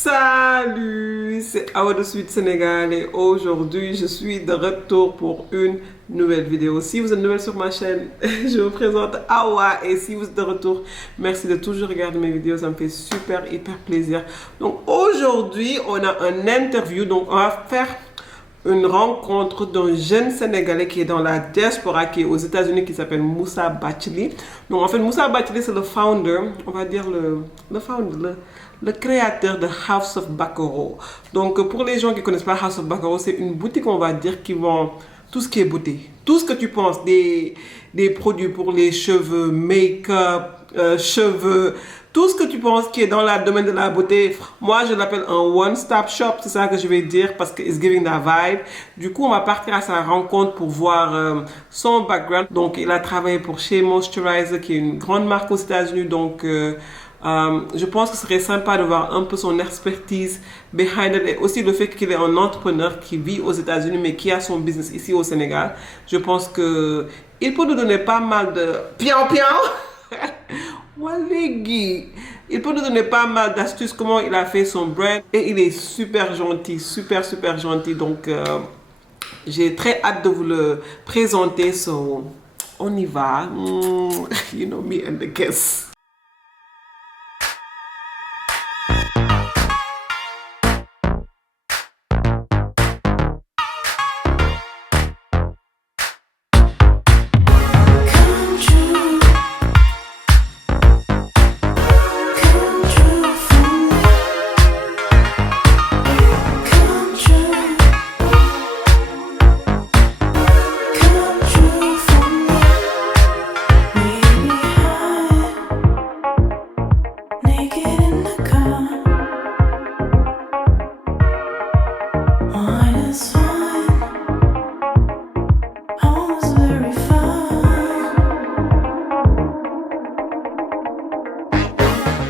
Salut, c'est Awa de Suite Sénégal et aujourd'hui je suis de retour pour une nouvelle vidéo. Si vous êtes nouvelle sur ma chaîne, je vous présente Awa et si vous êtes de retour, merci de toujours regarder mes vidéos, ça me fait hyper plaisir. Donc aujourd'hui on a un interview, donc on va faire une rencontre d'un jeune Sénégalais qui est dans la diaspora, qui est aux États-Unis, qui s'appelle Moussa Bathily. Donc en fait, Moussa Bathily, c'est le founder, on va dire le créateur de House of Bakoro. Donc pour les gens qui ne connaissent pas House of Bakoro, c'est une boutique, on va dire, qui vend tout ce qui est beauté. Tout ce que tu penses, des produits pour les cheveux, make-up, cheveux, tout ce que tu penses qui est dans le domaine de la beauté. Moi, je l'appelle un one-stop shop, c'est ça que je vais dire parce que it's giving that vibe. Du coup, on va partir à sa rencontre pour voir son background. Donc, il a travaillé pour Shea Moisturizer, qui est une grande marque aux États-Unis. Donc, je pense que ce serait sympa de voir un peu son expertise behind it et aussi le fait qu'il est un entrepreneur qui vit aux États-Unis mais qui a son business ici au Sénégal. Je pense que il peut nous donner pas mal de Walégui. Il peut nous donner pas mal d'astuces comment il a fait son brand et il est super gentil, super gentil. Donc j'ai très hâte de vous le présenter. So on y va. You know me and the guests.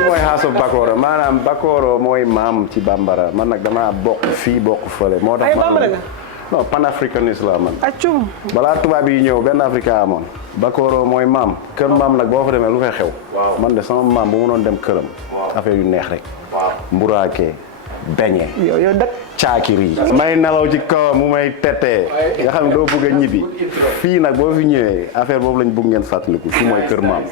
mooy House of Bakoro maanaam Bakoro mooy maam ci bambara man nag damaa bokk fii bokk fële. moo tax man non panafricaniste la man. Acum. balaa tubaab yi ñëw benn africain amoon. Bakoro mooy maam. kër maam nag boo fa demee lu fay xew. man de sama maam bu mu doon dem këram. affaire yu neex rek. mburaake beñe. yow dak caakiri. may nelaw ci kaw mu may tetee. nga xam ne doo bëgg a ñibbi. fii nag boo fi ñëwee affaire boobu lañ bëgg ngeen fàttaliku fii mooy kër maam.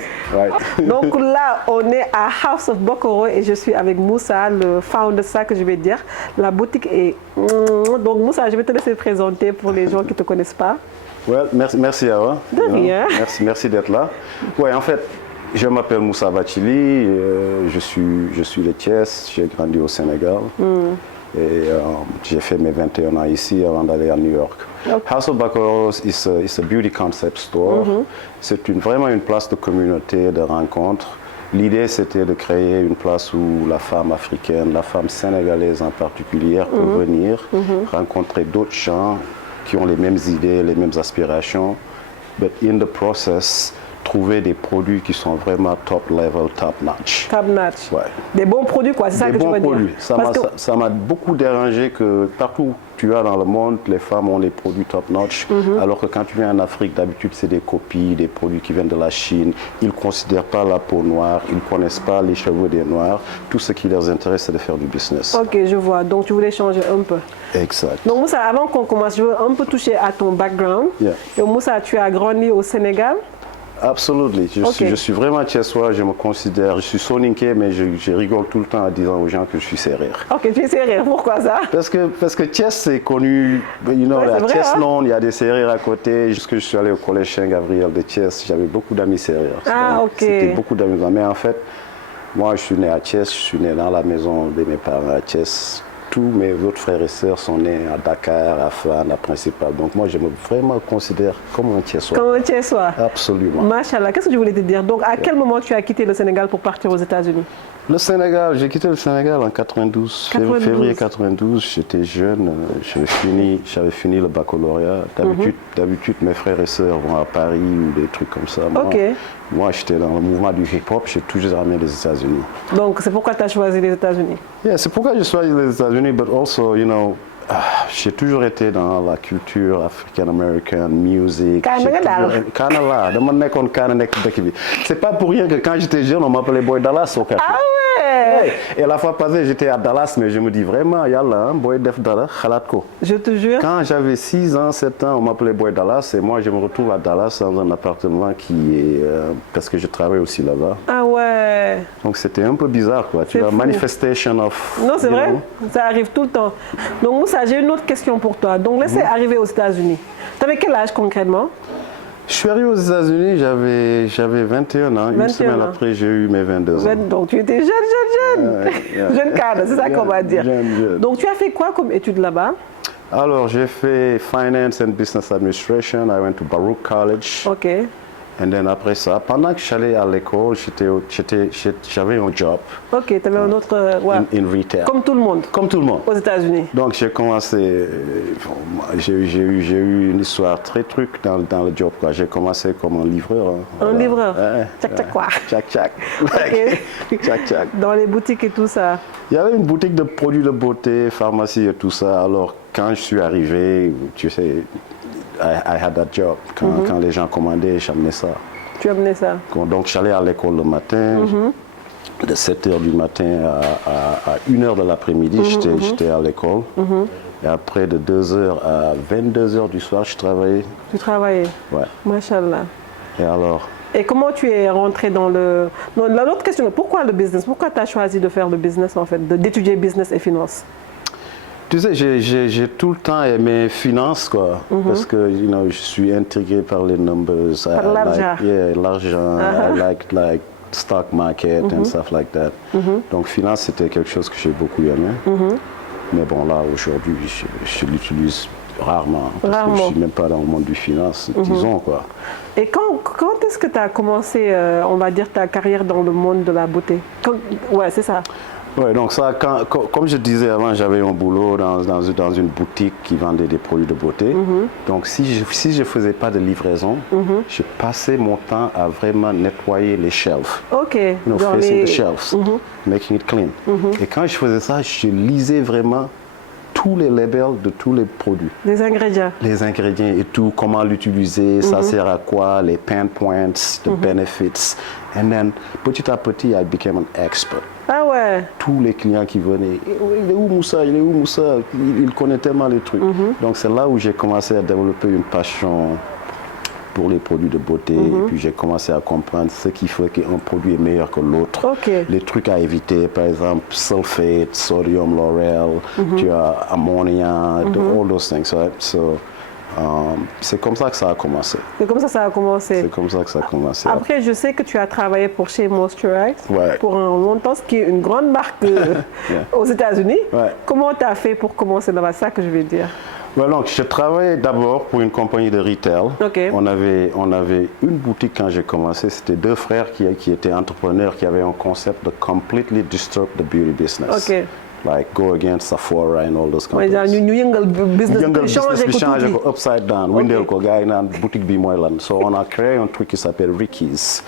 Donc là, on est à House of Bakoro et je suis avec Moussa, le founder, ça que je vais dire. La boutique est... Donc Moussa, je vais te laisser présenter pour les gens qui ne te connaissent pas. Ouais, merci Awa. De rien. Merci d'être là. Ouais, en fait, je m'appelle Moussa Bathily, je suis de Thiès, j'ai grandi au Sénégal. Et j'ai fait mes 21 ans ici avant d'aller à New York. Okay. House of Bakoro is a beauty concept store. C'est vraiment une place de communauté, de rencontre. L'idée, c'était de créer une place où la femme africaine, la femme sénégalaise en particulier, peut venir rencontrer d'autres gens qui ont les mêmes idées, les mêmes aspirations. But in the process, trouver des produits qui sont vraiment top level, top notch. Top notch. Ouais. Des bons produits, quoi, c'est ça que tu veux dire. Ça m'a beaucoup dérangé que partout où tu vas dans le monde, les femmes ont les produits top notch, alors que quand tu viens en Afrique, d'habitude, c'est des copies, des produits qui viennent de la Chine. Ils ne considèrent pas la peau noire, ils ne connaissent pas les cheveux des Noirs. Tout ce qui les intéresse, c'est de faire du business. Ok, je vois. Donc, tu voulais changer un peu. Exact. Donc, Moussa, avant qu'on commence, je veux un peu toucher à ton background. Yeah. Et Moussa, tu as grandi au Sénégal. Absolument. Je suis vraiment thiessois, je me considère, je suis soninké, mais je rigole tout le temps en disant aux gens que je suis sérère. Ok, tu es sérère, pourquoi ça? Parce que Thiès, c'est connu, la Thiès non, il y a des sérères à côté. Jusque je suis allé au collège Saint-Gabriel de Thiès, j'avais beaucoup d'amis sérères. Ah, ok. C'était beaucoup d'amis, mais en fait, moi je suis né à Thiès, je suis né dans la maison de mes parents à Thiès. Tous mes autres frères et sœurs sont nés à Dakar, à Fann, à Principal. Donc moi, je me vraiment considère comme un Thiessois. Comme un Thiessois. Absolument. Machallah, qu'est-ce que je voulais te dire? Donc, à quel moment tu as quitté le Sénégal pour partir aux États-Unis? Le Sénégal, j'ai quitté le Sénégal en 92, février 92. J'étais jeune, j'avais fini le baccalauréat. D'habitude, mes frères et sœurs vont à Paris ou des trucs comme ça. Moi, j'étais dans le mouvement du hip-hop, j'ai toujours aimé les États-Unis. Donc, c'est pourquoi tu as choisi les États-Unis? Yeah, c'est pourquoi j'ai choisi les États-Unis, but also, j'ai toujours été dans la culture africaine-américaine, musique. C'est pas pour rien que quand j'étais jeune, on m'appelait Boy Dallas au café. Ah ouais! ouais. Et la fois passée, j'étais à Dallas, mais je me dis vraiment, yalla, boy def dara, khalat ko. Je te jure. Quand j'avais 6 ans, 7 ans, on m'appelait Boy Dallas et moi je me retrouve à Dallas dans un appartement qui est... parce que je travaille aussi là-bas. Ah ouais. Donc c'était un peu bizarre quoi. Tu vois, fou. manifestation of... Non, c'est vrai. know. Ça arrive tout le temps. Donc Moussa, j'ai une autre question pour toi. Donc laissez arriver aux États-Unis. Tu avais quel âge concrètement? Je suis arrivé aux États-Unis, j'avais 21 ans. 21 Une semaine ans. après, j'ai eu mes 22 ans. Donc tu étais jeune. Jeune cadre, c'est ça qu'on va dire. Jeune. Donc tu as fait quoi comme études là-bas? Alors, j'ai fait Finance and Business Administration. I went to Baruch College. Ok. Et then après ça, pendant que j'allais à l'école, j'avais un job Ok, tu avais un autre... ouais. in retail. Comme tout le monde Comme tout le monde. aux États-Unis. Donc j'ai commencé, j'ai eu une histoire très truc dans le job. J'ai commencé comme un livreur. Un livreur. Tchac quoi. Tchac. Ok. Tchac. Dans les boutiques et tout ça. Il y avait une boutique de produits de beauté, pharmacie et tout ça. Alors quand je suis arrivé, tu sais, I had that job. Quand les gens commandaient, j'amenais ça. Tu amenais ça. Donc j'allais à l'école le matin. De 7h du matin à 1h de l'après-midi, j'étais à l'école. Et après, de 2h à 22h du soir, je travaillais. Tu travaillais. Ouais. Machallah. Et alors? Et comment tu es rentré dans le... Non, l'autre question, pourquoi le business? Pourquoi tu as choisi de faire le business, en fait, d'étudier business et finance? Tu sais, j'ai tout le temps aimé finance, quoi. Parce que, je suis intrigué par les numbers. Par l'argent. L'argent. I like stock market and stuff like that. Donc, finance, c'était quelque chose que j'ai beaucoup aimé. Mais bon, là, aujourd'hui, je l'utilise rarement. Parce que je ne suis même pas dans le monde du finance, disons, quoi. Et quand est-ce que tu as commencé, on va dire, ta carrière dans le monde de la beauté? Ouais, c'est ça. Oui, donc ça, comme je disais avant, j'avais un boulot dans une boutique qui vendait des produits de beauté. Donc si je ne faisais pas de livraison, je passais mon temps à vraiment nettoyer les shelves. Ok. Facing the shelves, making it clean. Et quand je faisais ça, je lisais vraiment tous les labels de tous les produits. Les ingrédients. Les ingrédients et tout, comment l'utiliser, ça sert à quoi, les pain points, the benefits. And then, petit à petit, I became an expert. Ah ouais. Tous les clients qui venaient, il est où Moussa, il est où Moussa, il connaît tellement les trucs. Donc c'est là où j'ai commencé à développer une passion pour les produits de beauté. Et puis j'ai commencé à comprendre ce qui fait qu'un produit est meilleur que l'autre. Okay. Les trucs à éviter, par exemple, sulfate, sodium lauryl, tu as ammonia, all those things. Right? So, c'est comme ça que ça a commencé. C'est comme ça que ça a commencé. C'est comme ça que ça a commencé. Après, je sais que tu as travaillé pour chez Moisturize pour un longtemps, ce qui est une grande marque aux États-Unis. Comment tu as fait pour commencer là-bas? C'est ça que je vais dire. Ouais, donc, je travaillais d'abord pour une compagnie de retail. Okay. On avait une boutique quand j'ai commencé. C'était deux frères qui étaient entrepreneurs, qui avaient un concept de completely disrupt the beauty business. Okay. Like go against Sephora and all those companies. Ñu yëngal business changer ko upside down. Windel ko gars yi naan boutique bi mooy lan. So on a créé un truc qui s'appelle Ricky's.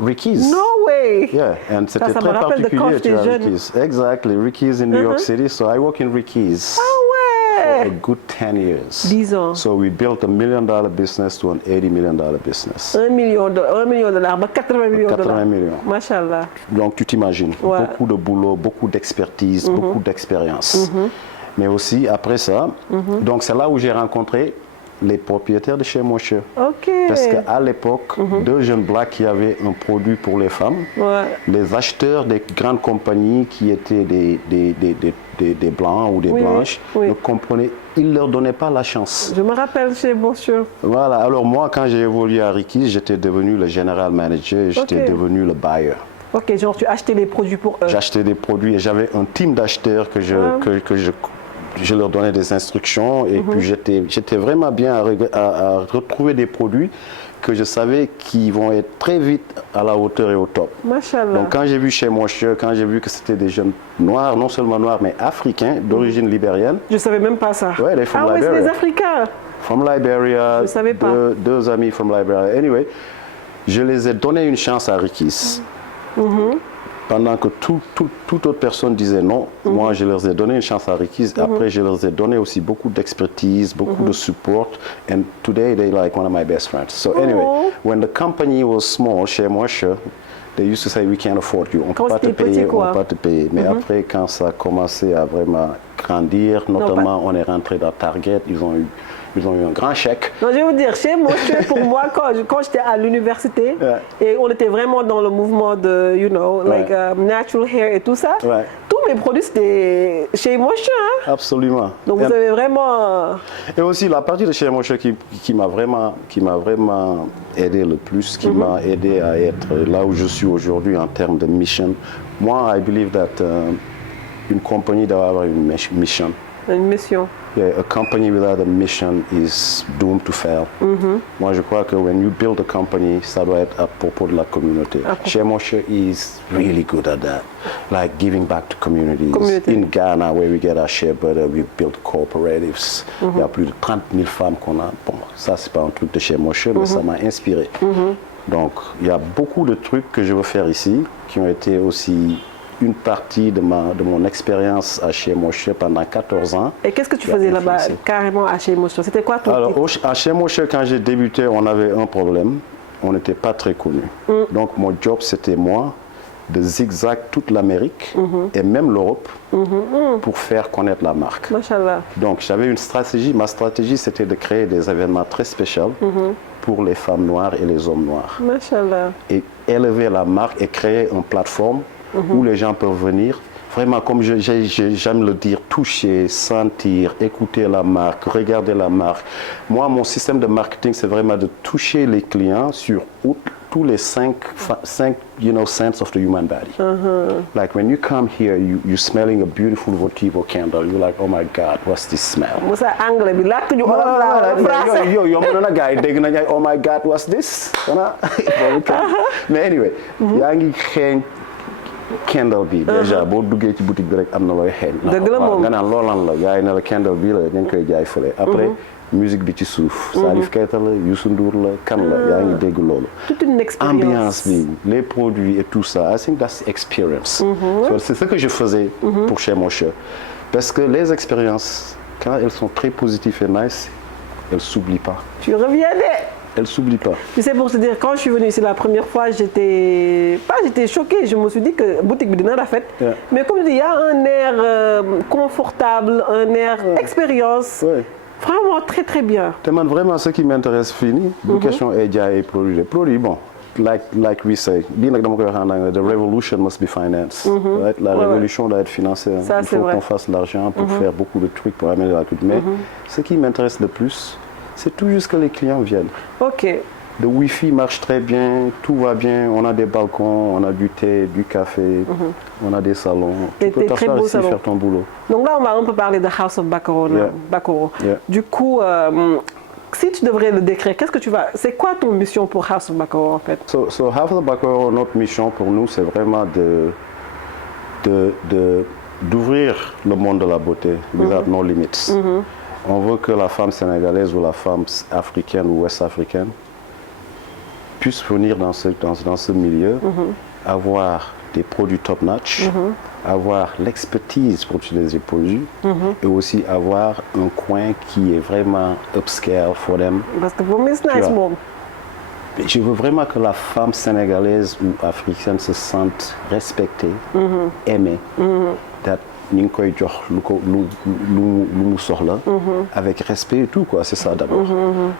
Ricky's. No way. Yeah, and c'était très particulier. Tu vois, Ricky's. Exactly, Ricky's in New York City. So I work in Ricky's. For a good 10 years. 10 ans. So we built $1 million business to an $80 million business. $1 million ba 80 millions. 80 millions. Machallah. Donc tu t'imagines, beaucoup de boulot, beaucoup d'expertise, beaucoup d'expérience. Mais aussi après ça, donc c'est là où j'ai rencontré les propriétaires de chez Moisture. Okay. Parce qu'à l'époque, deux jeunes blacks qui avaient un produit pour les femmes, les acheteurs des grandes compagnies qui étaient des blancs ou des blanches ne comprenaient, ils ne leur donnaient pas la chance. Je me rappelle chez Moisture. Voilà, alors moi quand j'ai évolué à Ricky's, j'étais devenu le general manager, j'étais devenu le buyer. Ok, genre tu achetais les produits pour eux. J'achetais des produits et j'avais un team d'acheteurs que je leur donnais des instructions et puis j'étais vraiment bien à retrouver des produits que je savais qui vont être très vite à la hauteur et au top. Machallah. Donc quand j'ai vu chez Moisture, quand j'ai vu que c'était des jeunes noirs, non seulement noirs mais africains, d'origine libérienne. Je savais même pas ça. Ouais, les from Liberia. Liberia. C'est des Africains. From Liberia. Je savais pas. Deux amis from Liberia. Anyway, je les ai donné une chance à Ricky's. Pendant que toute autre personne disait non, moi je leur ai donné une chance à Ricky's. Après, je leur ai donné aussi beaucoup d'expertise, beaucoup de support. And today, they're like one of my best friends. So anyway, when the company was small, chez Moisture, they used to say we can't afford you. On ne peut Quand pas te c'était payer, petit, on quoi. ne peut pas te payer. Mais après, quand ça a commencé à vraiment grandir, notamment on est rentré dans Target, ils ont eu un grand chèque. Non, je vais vous dire, chez Moshe, pour moi, quand j'étais à l'université, Ouais. et on était vraiment dans le mouvement de, you know, like natural hair et tout ça, Ouais. tous mes produits, c'était chez Moshe. Hein? Absolument. Donc vous avez vraiment... Et aussi la partie de chez Moshe qui m'a vraiment aidé le plus, qui m'a aidé à être là où je suis aujourd'hui en termes de mission. Moi, I believe that une compagnie doit avoir une mission. Une mission. Yeah, a company without a mission is doomed to fail. Moi, je crois que when you build a company, ça doit être à propos de la communauté. Chez Moshe is really good at that, like giving back to communities. In Ghana, where we get our shea butter, we build cooperatives. Il y a plus de 30 000 femmes qu'on a. Bon, ça, c'est pas un truc de chez Moshe, mais ça m'a inspiré. Donc, il y a beaucoup de trucs que je veux faire ici qui ont été aussi une partie de mon expérience à chez Moshe pendant 14 ans. Et qu'est-ce que tu faisais là-bas, carrément à chez Moshe? C'était quoi ton Alors, titre? à chez Moshe, quand j'ai débuté, on avait un problème. On n'était pas très connus. Donc, mon job, c'était moi de zigzag toute l'Amérique et même l'Europe pour faire connaître la marque. Machallah. Donc, j'avais une stratégie. Ma stratégie, c'était de créer des événements très spéciaux pour les femmes noires et les hommes noirs. Machallah. Et élever la marque et créer une plateforme où les gens peuvent venir, vraiment comme j'aime le dire, toucher, sentir, écouter la marque, regarder la marque. Moi, mon système de marketing, c'est vraiment de toucher les clients sur tous les cinq sense of the human body. Like when you come here, you're smelling a beautiful Votivo candle. You're like, oh my God, what's this smell? Moussa anglais bi làkk ñu olof la français. Yo, na gars yi dégg nañ ay oh my God, what's this? Mais anyway, yaa ngi xeeñ candle bi déjà boo duggee ci boutique bi rek am na looy xeeñ. dëgg la moom nga naan loolan la gars yi ne la candle bi la ñu ngi koy jaay fële. Après musique bi ci suuf. Salif Keita la Youssou Ndour la kan la yaa ngi dégg loolu. Toute une expérience. Ambiance bi, les produits et tout ça. I think that's experience. So, c'est ce que je faisais pour chez Moshe. Parce que les expériences, quand elles sont très positives et nice, elles ne s'oublient pas. Tu reviendais. Elle ne s'oublie pas. Tu sais, pour te dire, quand je suis venue ici la première fois, j'étais choquée. Je me suis dit que boutique Bidina l'a faite. Yeah. Mais comme je dis, il y a un air confortable, un air expérience. Ouais. Vraiment très très bien. Vraiment, ce qui m'intéresse, fini. La question est déjà produits. Les produits, bon, like we say, the revolution must be financed. Right? La révolution doit être financée. Ça, il faut qu'on fasse l'argent pour faire beaucoup de trucs pour améliorer la culture. Mais ce qui m'intéresse le plus, c'est tout juste que les clients viennent. Ok. Le Wi-Fi marche très bien, tout va bien. On a des balcons, on a du thé, du café, on a des salons. Tu peux t'asseoir ici et faire ton boulot. Donc là, on va un peu parler de House of Bakoro. Yeah. Du coup, si tu devrais le décrire, c'est quoi ton mission pour House of Bakoro en fait? So House of Bakoro, notre mission pour nous, c'est vraiment d'ouvrir le monde de la beauté without no limits. On veut que la femme sénégalaise ou la femme africaine ou ouest-africaine puisse venir dans ce milieu, avoir des produits top-notch, avoir l'expertise pour utiliser les produits et aussi avoir un coin qui est vraiment upscale for them. Parce que pour moi, c'est nice, mom. Je veux vraiment que la femme sénégalaise ou africaine se sente respectée, aimée, ñu ngi koy jox lu mu soxla avec respect et tout quoi, c'est ça d'abord.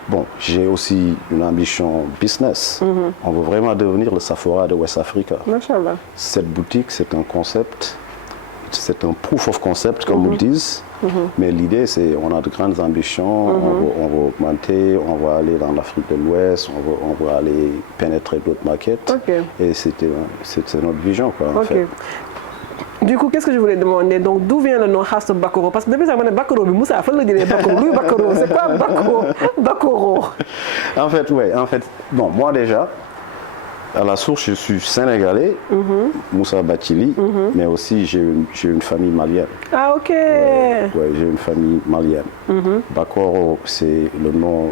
Bon, j'ai aussi une ambition business. On veut vraiment devenir le Sephora de West Africa. Machallah. Cette boutique, c'est un concept, c'est un proof of concept comme ils disent. Mais l'idée, c'est on a de grandes ambitions, on va augmenter, on va aller dans l'Afrique de l'Ouest, on va aller pénétrer d'autres maquettes. Et c'est notre vision quoi en fait. Du coup, qu'est-ce que je voulais demander? Donc, d'où vient le nom House of Bakoro? Parce que depuis ça, Bakoro, Moussa, il faut le dire Bakoro. Lui, Bakoro, c'est quoi Bakoro? En fait, bon, moi déjà, à la source, je suis sénégalais, Moussa Bathily, mais aussi j'ai une famille malienne. Ah, ok. Ouais, j'ai une famille malienne. Bakoro, c'est le nom,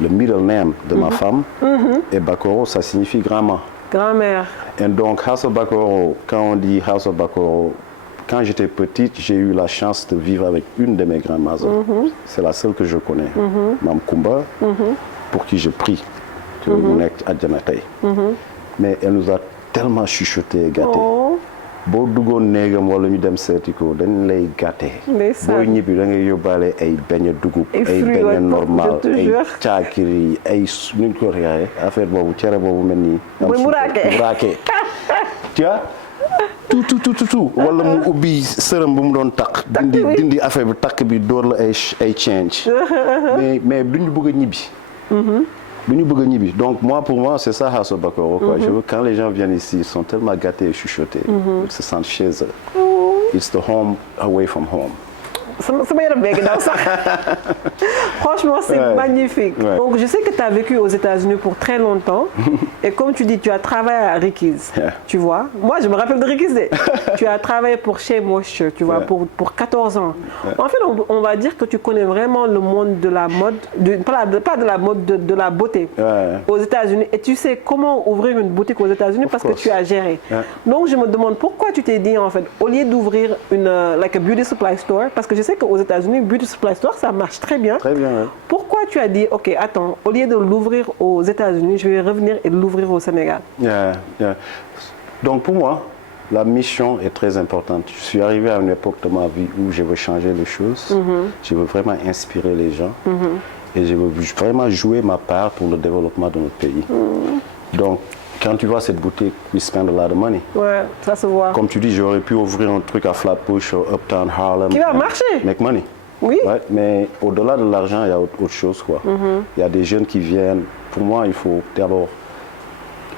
le middle name de ma femme, et Bakoro, ça signifie grand-mère. Grand-mère. Et donc, House of Bakoro, quand on dit House of Bakoro, quand j'étais petite, j'ai eu la chance de vivre avec une de mes grands-mères. C'est la seule que je connais, Mme Kumba, pour qui je prie. mais elle nous a tellement chuchoté et gâté. boo duggoon néegam wala ñu dem seeti ko dañ lay gâté. booy ñibbi da ngay yóbbaale ay beñe dugub. ay beñe normal ay caakiri ay nuñ ko waxee affaire boobu cere boobu mel nii. muraake tu vois tout wala mu ubbi sërëm bu mu doon takk. dindi affaire bi takk bi door la ay change. mais duñu bëgg a ñibbi. Donc moi, pour moi, c'est ça House of Bakoro. Je veux quand les gens viennent ici, ils sont tellement gâtés et chuchotés. Ils se sentent chez eux. It's the home away from home. Franchement, c'est magnifique. Ouais. Donc, je sais que tu as vécu aux États-Unis pour très longtemps. Et comme tu dis, tu as travaillé à Ricky's. Tu vois, moi, je me rappelle de Ricky's. Tu as travaillé pour Shea Moisture, tu vois, pour 14 ans. En fait, on va dire que tu connais vraiment le monde de la mode, pas de la mode, de la beauté aux États-Unis. Et tu sais comment ouvrir une boutique aux États-Unis parce que tu as géré. Donc, je me demande pourquoi tu t'es dit, en fait, au lieu d'ouvrir a beauty supply store, parce que je sais qu'aux États-Unis, beauty supply store, ça marche très bien. Très bien, Pourquoi tu as dit, OK, attends, au lieu de l'ouvrir aux États-Unis, je vais revenir et l'ouvrir au Sénégal? Donc pour moi, la mission est très importante. Je suis arrivé à une époque de ma vie où je veux changer les choses. Je veux vraiment inspirer les gens. Et je veux vraiment jouer ma part pour le développement de notre pays. Donc, quand tu vois cette boutique, we spend a lot of money. Ouais, ça se voit. Comme tu dis, j'aurais pu ouvrir un truc à Flatbush, Uptown Harlem. Qui va marcher. Make money. Oui. Ouais, mais au-delà de l'argent, il y a autre chose, quoi. Il y a des jeunes qui viennent. Pour moi, il faut d'abord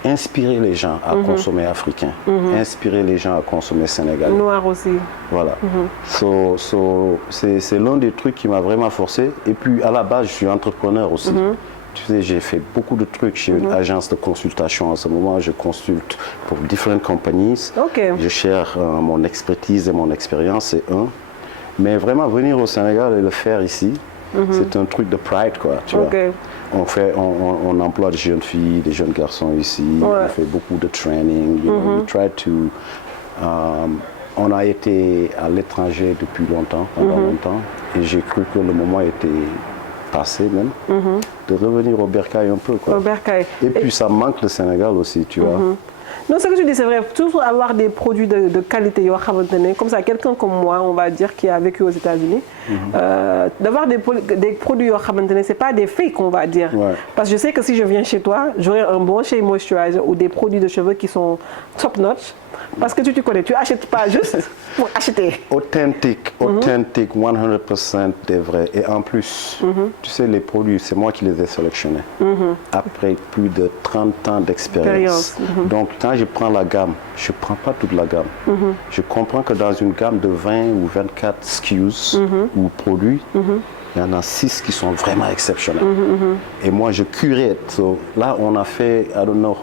inspirer les gens à consommer africain. Inspirer les gens à consommer sénégalais. Noir aussi. Voilà. C'est l'un des trucs qui m'a vraiment forcé. Et puis, à la base, je suis entrepreneur aussi. Tu sais, j'ai fait beaucoup de trucs. J'ai une agence de consultation en ce moment. Je consulte pour différentes compagnies. Je cherche mon expertise et mon expérience, c'est un. Mais vraiment, venir au Sénégal et le faire ici, c'est un truc de pride, quoi. Tu vois. On emploie des jeunes filles, des jeunes garçons ici. On fait beaucoup de training. We try to, on a été à l'étranger depuis longtemps, pendant longtemps. Et j'ai cru que le moment était passé même, de revenir au bercail un peu, quoi. Au bercail. Et puis ça manque le Sénégal aussi, tu vois. Non, ce que tu dis, c'est vrai. Toujours avoir des produits de qualité. Comme ça, quelqu'un comme moi, on va dire, qui a vécu aux États-Unis, d'avoir des produits, ce n'est pas des fakes, on va dire. Parce que je sais que si je viens chez toi, j'aurai un bon Shea Moisturizer ou des produits de cheveux qui sont top-notch. Parce que tu connais, tu n'achètes pas juste pour acheter. Authentique, 100% des vrais. Et en plus, tu sais, les produits, c'est moi qui les ai sélectionnés. Après plus de 30 ans d'expérience. Donc, quand je prends la gamme, je ne prends pas toute la gamme. Je comprends que dans une gamme de 20 ou 24 SKUs ou produits, il y en a 6 qui sont vraiment exceptionnels. Et moi, je curate. So, là, on a fait, I don't know,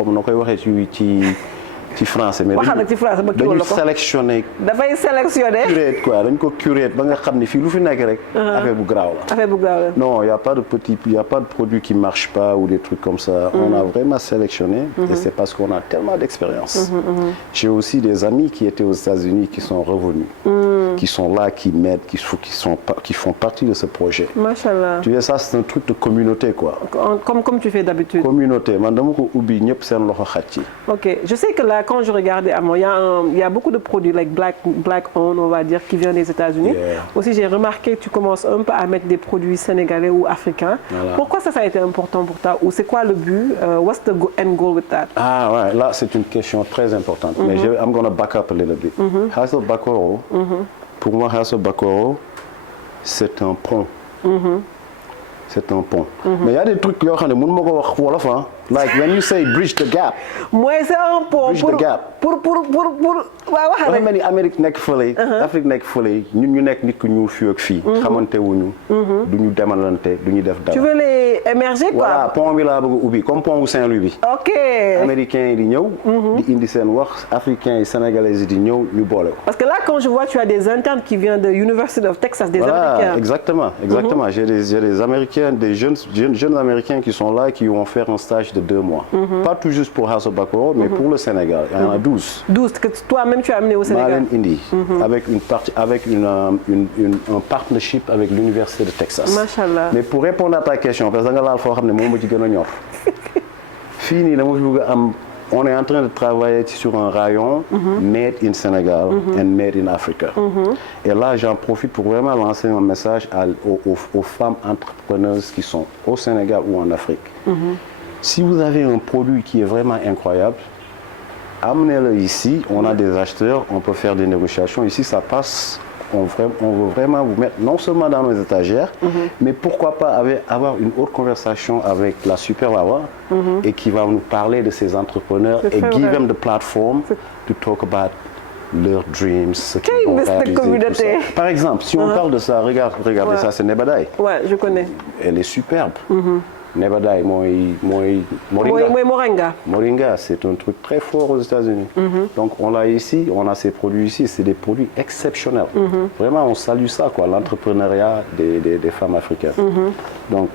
ci français mais dañu sélectionné. dafay sélectionné. curate quoi dañ ko curate ba nga xam ne fii lu fi nekk rek. affaire bu garaaw la. affaire bu garaaw la. non il y a pas de produits qui marchent pas ou des trucs comme ça. On a vraiment sélectionné. Et c'est parce qu'on a tellement d'expérience. J'ai aussi des amis qui étaient aux États-Unis qui sont revenus. Qui sont là, qui m'aident, qui font partie de ce projet. Machallah. Tu vois, ça c'est un truc de communauté quoi. Comme tu fais d'habitude. Communauté. Man dama ko ubbi ñëpp seen loxo xaj ci. Ok, je sais que là quand je regardais avant, il y a beaucoup de produits like black owned, on va dire, qui viennent des États-Unis. Aussi, j'ai remarqué que tu commences un peu à mettre des produits sénégalais ou africains. Pourquoi ça a été important pour toi? Ou c'est quoi le but? What's the end goal with that? Ah ouais, là c'est une question très importante. Mais I'm gonna back up a little bit. House of Bakoro, pour moi, House of Bakoro, c'est un pont. C'est un pont. Mais il y a des trucs qui sont like when you say bridge the gap. Moi, c'est un pont pour dafa mel ni Amérique nekk fële. Afrique nekk fële ñun ñu nekk nit ku ñuul fii ak fii. xamante wuñu. du ñu demalante du ñu def dara. Tu veux les émerger quoi? Voilà pont bi laa bëgg a ubbi comme pont wu Saint-Louis bi. Ok. Américains yi di ñëw. di indi seen wax africains yi sénégalais yi di ñëw ñu boole ko. Parce que là quand je vois tu as des internes qui viennent de University of Texas, des Américains. Exactement. J'ai des Américains, des jeunes Américains qui sont là qui vont faire un stage de 2 mois. Pas tout juste pour House of Bakoro, mais pour le Sénégal. Il y en a 12. 12 que toi-même tu as amené au Sénégal. Indi, avec un partnership avec l'Université de Texas. Machallah. Mais pour répondre à ta question, parce que là, il faut savoir que je suis fini, je veux on est en train de travailler sur un rayon Made in Sénégal and Made in Africa. Et là, j'en profite pour vraiment lancer un message aux femmes entrepreneuses qui sont au Sénégal ou en Afrique. Si vous avez un produit qui est vraiment incroyable, amenez-le ici, on a des acheteurs, on peut faire des négociations. Ici, ça passe. On veut vraiment vous mettre non seulement dans nos étagères, mais pourquoi pas avoir une autre conversation avec la Super Wawa et qui va nous parler de ces entrepreneurs et give them the platform to talk about leurs dreams, ce qu'ils vont réaliser. Par exemple, si on parle de ça, regardez ça, c'est Nebadaï. Ouais, je connais. Elle est superbe. Nebadaï, Moringa, c'est un truc très fort aux États-Unis. Donc on l'a ici, on a ces produits ici, c'est des produits exceptionnels. Vraiment, on salue ça, quoi, l'entrepreneuriat des femmes africaines. Donc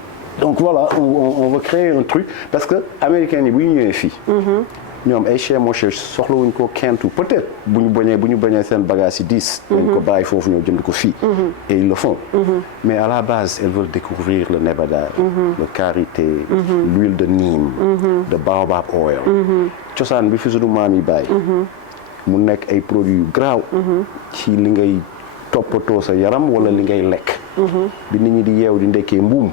voilà, on veut créer un truc, parce que Américains, ils sont des filles. ñoom ay chers mon cher soxlawuñ ko kentu peut-être bu ñu bañee seen bagage yi 10 dañ ko bàyyi foofu ñoo jënd ko fii et ils le font mais à la base elles veulent découvrir le nebada le karité l'huile de Nîmes de baobab oil cosaan bi fi sunu maam yi bàyyi mu nekk ay produits yu graaw ci li ngay toppatoo sa yaram wala li ngay lekk bi nit ñi di yeew di ndekkee mbuum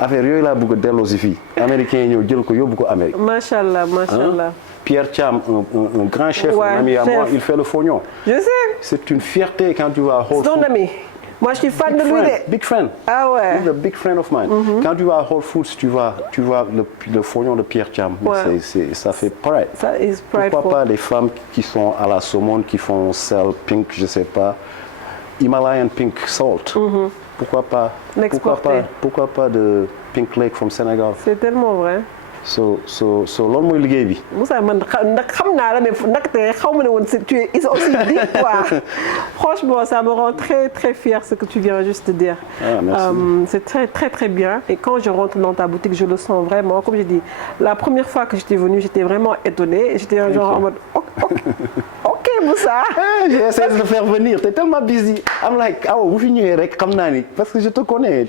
affaire yooyu laa bëgg a delloo si fii américains yi ñëw jël ko yóbbu ko Amérique. macha allah macha allah. Pierre Thiam un grand chef. un ami à moi il fait le fognon. je sais. c'est une fierté quand tu vas à Whole Foods. Ton ami. Moi je suis fan de lui de. Big friend. Ah ouais. He's a big friend of mine. Quand tu vas à Whole Foods tu vois le fognon de Pierre Thiam. Ouais. ça fait pride. Ça is prideful. Pourquoi pas les femmes qui sont à la saumon qui font sel pink je sais pas Himalayan pink salt. Pourquoi pas de Pink Lake from Sénégal. C'est tellement vrai. so loolu mooy liggéey bi. Moussa man nag xam naa la mais nag te xaw ma ne woon tu es aussi dit quoi. Franchement ça me rend très très fière ce que tu viens juste de dire. Ah, merci. C'est très très très bien et quand je rentre dans ta boutique je le sens vraiment comme j'ai dit la première fois que j'étais venue j'étais vraiment étonnée j'étais genre en mode ok Moussa. J'ai essayé de te faire venir t'es tellement busy I'm like ah bu fi ñëwee rek xam naa ni parce que je te connais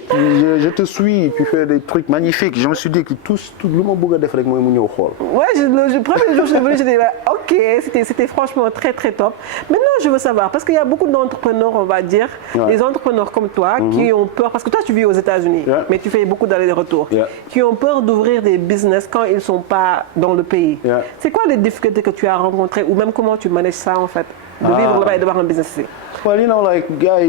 je te suis tu fais des trucs magnifiques je me suis dit que tout lu ma bëgg a def rek mooy mu ñëw xool. Ouais le premier jour je suis venue j'étais là ok c'était franchement très très top. Maintenant je veux savoir parce qu'il y a beaucoup d'entrepreneurs on va dire des entrepreneurs comme toi qui ont peur parce que toi tu vis aux États-Unis mais tu fais beaucoup d'allers-retours qui ont peur d'ouvrir des business quand ils sont pas dans le pays. C'est quoi les difficultés que tu as rencontrées ou même comment tu manages ça en fait de vivre là-bas et d'avoir un business ici. Well, you know, like, gars,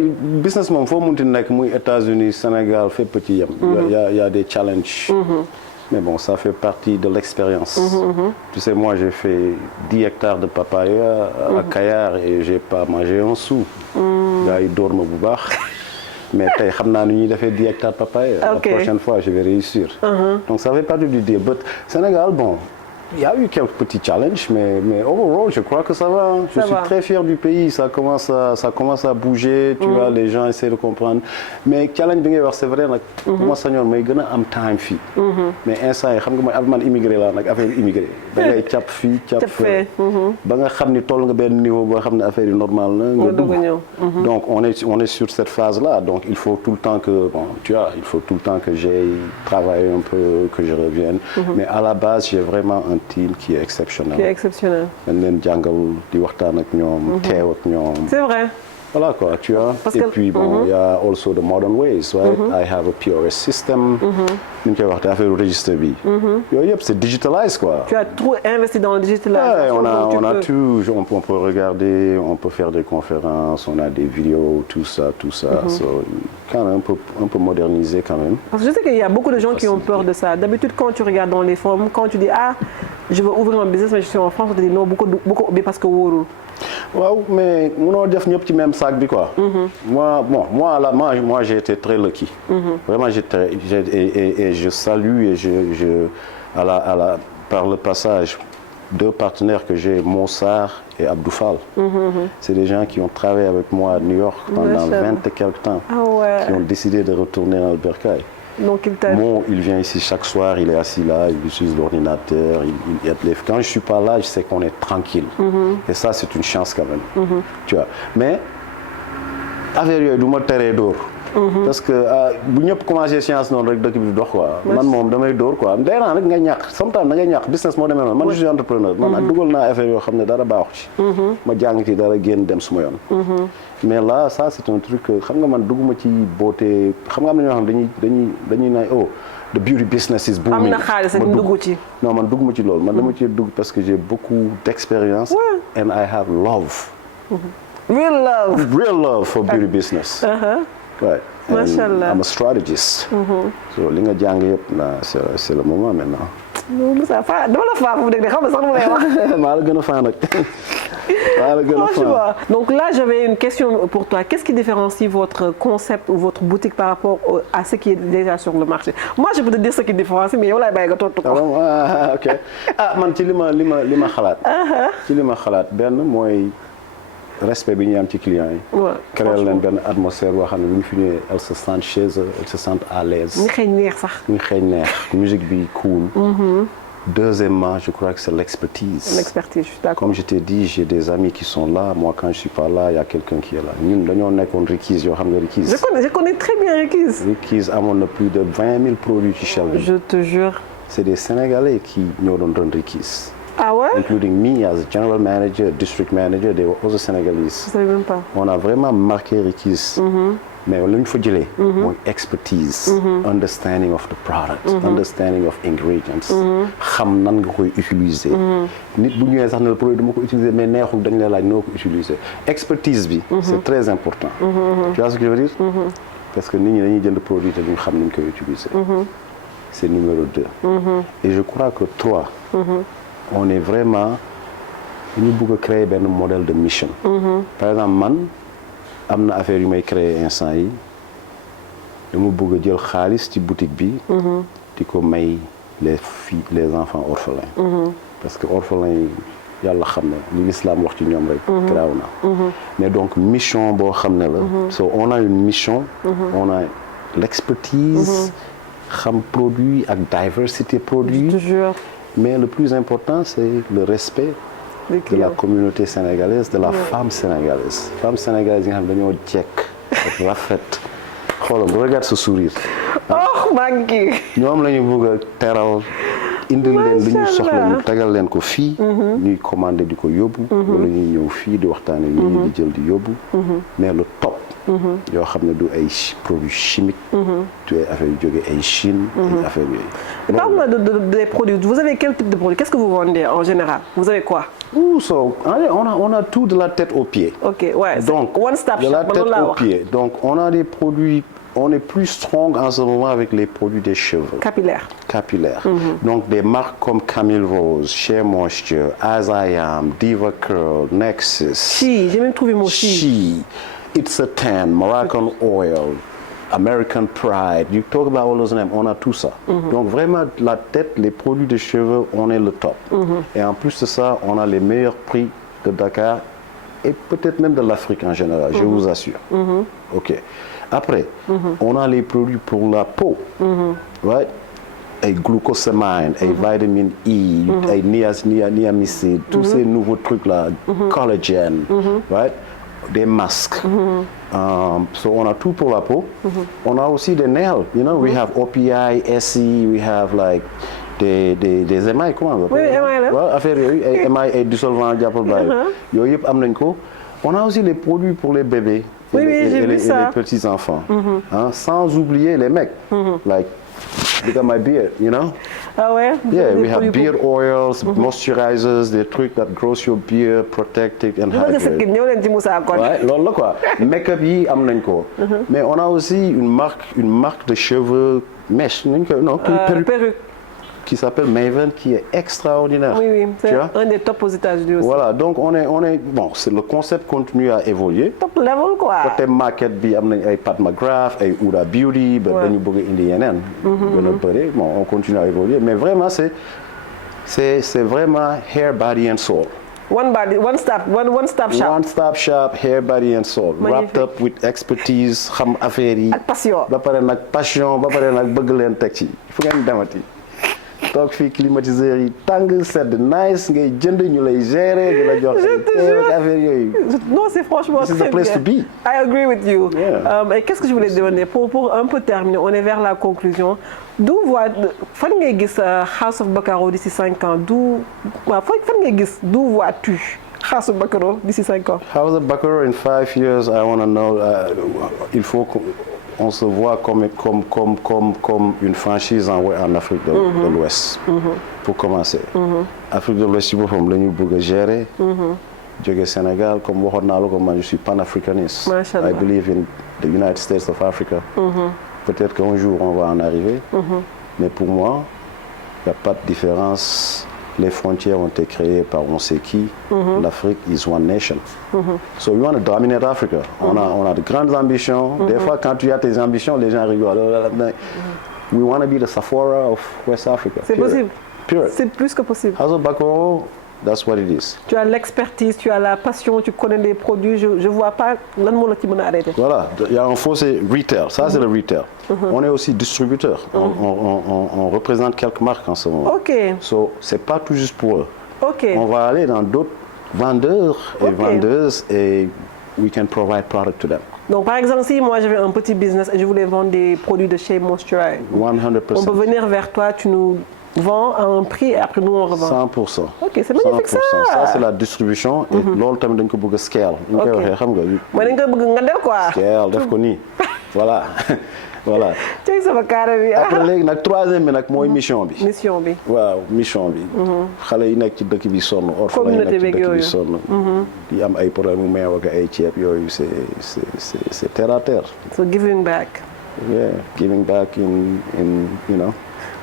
business moom foo munti nekk muy États-Unis, Sénégal, fépp petit yam. Il y a des challenges. Mais bon, ça fait partie de l'expérience. Tu sais, moi, j'ai fait 10 hectares de papaya à Kayar et j'ai pas mangé un sou. Gars, ils dorment bu baax. Mais tey xam naa nu ñuy defee 10 hectares de papaya. La prochaine fois, je vais réussir. Donc, ça fait partie du deal. But Sénégal, bon, il y a eu quelques petits challenges, mais overall, je crois que ça va. Je suis très fier du pays. Ça commence à bouger. Tu vois, les gens essaient de comprendre. Mais challenge bi ngay wax c'est vrai nag. Moi sañoon may gën a am time fii. Mais instant yi xam nga mooy man immigré laa nag affaire immigré. da ngay cap fii cap fee. ba nga xam ni toll nga benn niveau boo xam ne affaire yi normal na nga dugg. Donc on est sur cette phase là. Donc il faut tout le temps que j'aille travailler un peu, que je revienne. Mais à la base, j'ai vraiment un team qui est exceptionnel. dañ leen jàngal di waxtaan ak ñoom. teew ak ñoom. C'est vrai. Voilà quoi, tu vois. Et puis bon, il y a also the modern ways, right? I have a POS system. Ni ñu koy wax te affaire registre bi. Yooyu yëpp c'est digitalisé quoi. Tu as trop investi dans le digitalisation. Ouais, on a tout. On peut regarder, on peut faire des conférences, on a des vidéos, tout ça. So, quand même un peu modernisé quand même. Parce que je sais qu'il y a beaucoup de gens qui ont peur de ça. D'habitude, quand tu regardes dans les forums, quand tu dis ah, je veux ouvrir un business mais je suis en France, on te dit non, beaucoup parce que wóorul. waaw mais mënoo def ñëpp ci même sac bi quoi. Moi j'ai été très lucky. Vraiment et je salue et par le passage deux partenaires que j'ai Mossar et Abdou Fall. C'est des gens qui ont travaillé avec moi à New York pendant 20 et quelques temps. Qui ont décidé de retourner dans le bercail. Donc il vient ici chaque soir, il est assis là, il utilise l'ordinateur, il aide les... Quand je suis pas là, je sais qu'on est tranquille. Et ça, c'est une chance quand même. Tu vois. Mais affaire yooyu du ma teree dóor. parce que bu ñëpp commencé science noonu rek dëkk bi du dox quoi. man moom damay dóor quoi day naan rek nga ñàkk sometimes da ngay ñàkk business moo demee noonu man je suis entrepreneur. man dugal naa affaire yoo xam ne dara baaxu ci. ma jàng ci dara génn dem suma yoon. mais là ça c'est un truc xam nga man dugguma ci beauté xam nga am na ñoo xam dañuy naan oh the beauty business is booming. am na xaalis ak dugg ci. non man dugguma ci loolu man dama ci dugg parce que j'ai beaucoup d'expérience. and I have love. real love for beauty business. Right. Mashallah. I'm a strategist. So li nga jàng yëpp c'est le moment maintenant. Moussa Fa dama la faa fu mu nekk de xam nga sax nu may wax. maa la gën a faa nag. Franchement. Donc là, j'avais une question pour toi. Qu'est-ce qui différencie votre concept ou votre boutique par rapport à ce qui est déjà sur le marché? Moi, je peux te dire ce qui différencie, mais yow laay bàyyi nga tontu ko. ok man ci li ma xalaat. ci li ma xalaat benn mooy respect bi ñu am ci clients yi. waaw créer leen benn atmosphère boo xam ne bu ñu fi ñëwee elles se sentent chez eux, elles se sentent à l'aise. ñu xeeñ neex sax. ñu xeeñ neex musique bi cool. Deuxièmement, je crois que c'est l'expertise. L'expertise, je suis d'accord. Comme je t'ai dit, j'ai des amis qui sont là. Moi, quand je suis pas là, il y a quelqu'un qui est là. Ñun dañoo nekkoon Rikiz yoo xam nga Rikiz. Je connais très bien Rikiz. Rikiz amoon na plus de 20 000 produits ci shelf bi. Je te jure. C'est des Sénégalais qui ñoo doon run Rikiz. Ah ouais? Including me as a general manager, district manager, they were also Senegalese. Je savais même pas. On a vraiment marqué Rikiz. Mais lu ñu fa jëlee. mooy expertise. Understanding of the product. Understanding of ingredients. xam nan nga koy utiliser. nit bu ñëwee sax ne le produit dama ko utiliser mais neexul dañ la laaj noo ko utiliser. expertise bi. c'est très important. Tu vois ce que je veux dire? parce que nit ñi dañuy jënd produit te duñ xam ni ñu koy utiliser. c'est numéro 2. et je crois que 3. on est vraiment ñu bëgg a créer benn modèle de mission. par exemple man. am na affaire yu may créer instant yi dama bëgg a jël xaalis ci boutique bi. di ko may les enfants orphelins. parce que orphelins yi yàlla xam na li l'islam wax ci ñoom rek. garaaw na. mais donc mission boo xam ne la. so on a une mission. on a l'expertise. xam produit ak diversité produit. mais le plus important c'est le respect. de la communauté sénégalaise, de la femme sénégalaise. Femme sénégalaise yi nga xam dañoo jekk ak rafet. xoolal regarde ce sourire. oh maa ngi. ñoom la ñu bëgg a teral. indil leen li ñu soxla ñu tegal leen ko fii. ñuy commandé di ko yóbbu. wala ñuy ñëw fii di waxtaanee nit ñi di jël di yóbbu. mais le top. yoo xam ne du ay produits chimiques. du ay affaires yu jógee ay Chine. ay affaires yooyu. Parle-moi des produits. Vous avez quel type de produit? Qu'est-ce que vous vendez en général? Vous avez quoi? On a tout de la tête aux pieds. Ok, ouais. Donc, one stop de la shop. tête aux pieds. Donc, on a des produits. On est plus strong en ce moment avec les produits des cheveux. Capillaires. Donc, des marques comme Camille Rose, Shea Moisture, As I Am, Diva Curl, Nexus. She, j'ai même trouvé mon She. It's a Tan, Moroccan Oil, American Pride. You talk about all those names, on a tout ça. Donc vraiment, la tête, les produits de cheveux, on est le top. Et en plus de ça, on a les meilleurs prix de Dakar et peut-être même de l'Afrique en général, je vous assure. Ok. Après, on a les produits pour la peau. Right? Et glucosamine, et vitamine E, et niacin, tous ces nouveaux trucs-là, collagène, right? Des masques. So on a tout pour la peau. On a aussi des nails. You know, we have OPI, SE, we have like des émails, comment on appelle? Oui, émail là. Affaire yooyu ay émail ay dissolvant jàppal bàyyi. Yooyu yëpp am nañ ko. On a aussi les produits pour les bébés. Oui, j'ai vu ça. Et les petits enfants. Sans oublier les mecs. Like look at my beard, you know? Ah ouais? Yeah, we have beard oils, moisturizers, des trucs that grows your beard, protect it and hydrate. Ouais, loolu la quoi. Make-up yi am nañ ko. Mais on a aussi une marque de cheveux mèche, non, perruque. Qui s'appelle Maven, qui est extraordinaire. Oui, c'est un des top aux États-Unis aussi. Voilà, donc on est bon, le concept continue à évoluer. Top level quoi. Côté market bi am nañ ay Pat McGrath, ay Huda Beauty, ba dañu bëgg indi yeneen. Gën a bëri, bon, on continue à évoluer, mais vraiment c'est vraiment hair, body and soul. One stop shop. One stop shop, hair, body and soul. Magnifique. Wrapped up with expertise, xam affaire yi. Ak passion. Ba pare nag passion, ba pare nag bëgg leen teg ci. Fu ngeen demati. toog fii climatiseur yi tàng sedd nice ngay jënd ñu lay gérer ñu la jox affaire yooyu. Non, c'est franchement très bien. This is the place to be. I agree with you. Yeah. Et qu'est-ce que je voulais te demander pour un peu terminer, on est vers la conclusion. D'où fan ngay gis House of Bakaro d'ici 5 ans? Fan ngay gis d'où vois-tu House of Bakaro d'ici 5 ans? House of Bakaro in 5 years, I want to know. Il faut qu'on se voit comme une franchise en Afrique de l'Ouest. Pour commencer. Afrique de l'Ouest, si vous voulez, nous pouvons gérer. Jóge Sénégal, comme waxoon naa la ko man je suis panafricaniste. I believe in the United States of Africa. Peut-être qu'un jour on va en arriver. Mais pour moi, il n'y a pas de différence. Les frontières ont été créées par on sait qui. L'Afrique is one nation. So we want to dominate Africa. On a de grandes ambitions. Des fois, quand tu as tes ambitions, les gens rigolent. We want to be the Sephora of West Africa. C'est possible. Period. C'est plus que possible. House of Bakaro, that's what it is. Tu as l'expertise, tu as la passion, tu connais les produits. Je vois pas lan moo la ci mën a arrêter. Voilà, il y a un faux, c'est retail. Ça, c'est le retail. On est aussi distributeur. On représente quelques marques en ce moment. Ok. So, c'est pas tout juste pour eux. Ok. On va aller dans d'autres vendeurs et vendeuses et we can provide product to them. Donc, par exemple, si moi j'avais un petit business et je voulais vendre des produits de chez Moisturize, 100%. on peut venir vers toi, tu nous vends à un prix et après nous on revend. 100%. Ok, c'est magnifique 100%. Ça, c'est la distribution. Et loolu tamit dañ ko bëgg a scale. ñu koy waxee xam nga. mooy dañ ko bëgg nga del quoi. Scale def ko nii. Voilà. Voilà. Tey sama carré bi. Après léegi nag troisième bi nag mooy mission bi. Mission bi. waaw mission bi. xale yi nekk ci dëkk bi sonn. communauté yi nekk ci beeg dëkk bi yooyu. sonn. di am ay problème mu meew ak ay ceeb yooyu c'est terre à terre. So giving back. Yeah, giving back in you know.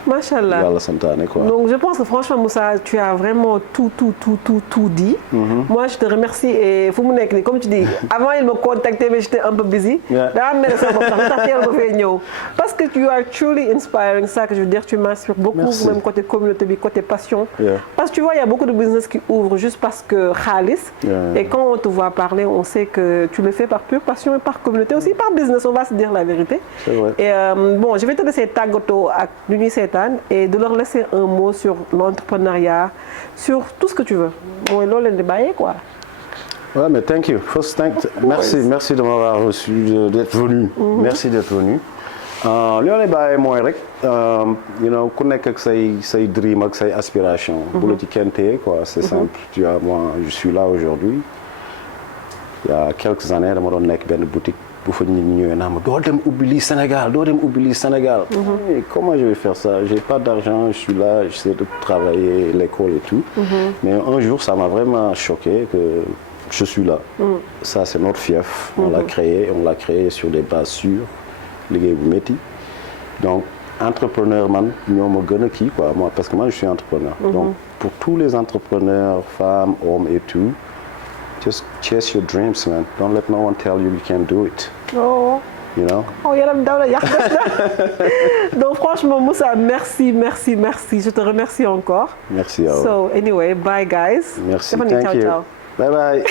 Machallah. Yàlla santaane quoi. Donc je pense que franchement Moussa, tu as vraiment tout dit. Moi je te remercie et fu mu nekk nii comme tu dis, avant il me contactait mais j'étais un peu busy. Daa mel sama bopp sax tax teel ma fee ñëw. Parce que tu are truly inspiring, ça que je veux dire, tu m'inspires beaucoup. Merci. Même côté communauté bi, côté passion. Yeah. Parce que tu vois, il y a beaucoup de business qui ouvrent juste parce que xaalis. Et quand on te voit parler, on sait que tu le fais par pure passion et par communauté, aussi par business, on va se dire la vérité. C'est vrai. Et bon, je vais te laisser tàggatoo ak ñu ñuy seetaan et de leur laisser un mot sur l'entrepreneuriat, sur tout ce que tu veux. Mooy loolu leen di bàyyee quoi. Ouais, mais thank you. First, merci de m'avoir reçu, d'être venu. Merci d'être venu. li ma lay bàyyee mooy rek, you know, ku nekk ak say dream ak say aspiration. Bu la ci kenn téye quoi, c'est simple. Moi, je suis là aujourd'hui. Il y a quelques années, dama doon nekk benn boutique. Bu fa nit ñi ñëwee naa ma doo dem ubbi lii Sénégal doo dem ubbi lii Sénégal. Et comment je vais faire ça? J'ai pas d'argent, je suis là, j'essaie de travailler, l'école et tout. Mais un jour, ça m'a vraiment choqué que je suis là. Ça, c'est notre fief. On l'a créé sur des bases sûres, liggéey bu métti. Donc, entrepreneur man ñoo ma gën a kii quoi moi parce que moi je suis entrepreneur. Donc, pour tous les entrepreneurs, femmes, hommes et tout. Just chase your dreams, man. Don't let no one tell you can't do it. Oh. You know? Oh, yaram daw la yàq na. Donc franchement Moussa, merci. Je te remercie encore. Merci à vous. So anyway, bye guys. Merci. Thank you. Bye bye.